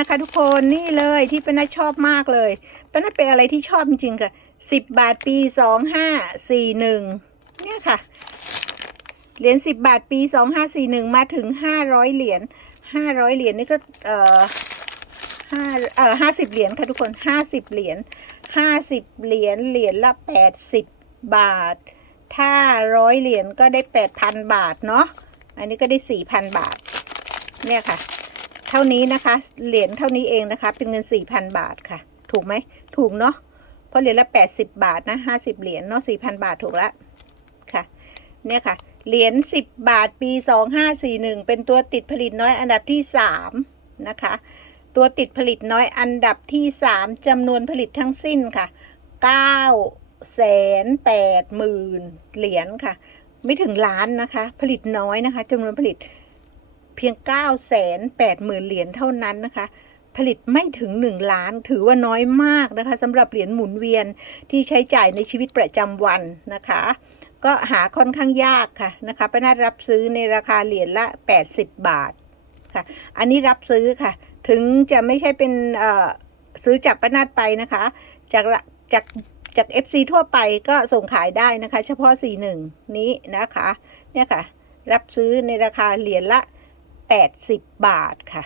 นะคะ ทุกคนนี่เลยที่ป้านัทชอบมากเลยป้านัทเป็นอะไรที่ชอบจริงๆค่ะสิบบาทปีสองห้าสี่หนึ่งเนี่ยค่ะเหรียญสิบบาทปีสองห้าสี่หนึ่งมาถึงห้าร้อยเหรียญห้าร้อยเหรียญนี่ก็เอ่อห้าเอ่อห้าสิบเหรียญค่ะทุกคนห้าสิบเหรียญห้าสิบเหรียญเหรียญละแปดสิบบาท ถ้าร้อยเหรียญก็ได้แปดพันบาทเนาะอันนี้ก็ได้สี่พันบาท เนี่ยค่ะ เท่านี้นะคะ เหรียญเท่านี้เองนะคะ เป็นเงินสี่พันบาทค่ะ ถูกไหม ถูกเนาะ เพราะเหรียญละแปดสิบบาทนะห้าสิบเหรียญเนาะสี่พันบาทถูกละค่ะ เนี่ยค่ะ เหรียญสิบบาทปีสองห้าสี่หนึ่งเป็นตัวติดผลิตน้อยอันดับที่สามนะคะ ตัวติดผลิตน้อยอันดับที่สามจำนวนผลิตทั้งสิ้นค่ะเก้าแสนแปดหมื่นเหรียญค่ะ ไม่ถึงล้านนะคะ ผลิตน้อยนะคะจำนวนผลิต พียง 9 8 0 0 0 0 เหรียญเท่านั้นนะคะ ผลิตไม่ถึง 1 ล้านถือว่าน้อยมากนะคะสำหรับเหรียญหมุนเวียนที่ใช้จ่ายในชีวิตประจำวันนะคะ ก็หาค่อนข้างยากค่ะนะคะป้านารับซื้อในราคาเหรียญละ 80 บาทค่ะ อันนี้รับซื้อค่ะ ถึงจะไม่ใช่เป็นซื้อจากป้านาฏไปนะคะ จากจากจาก FC ทั่วไปก็ส่งขายได้นะคะ เฉพาะ 41 นี้นะคะ เนี่ยค่ะ รับซื้อในราคาเหรียญละ 80 บาทค่ะ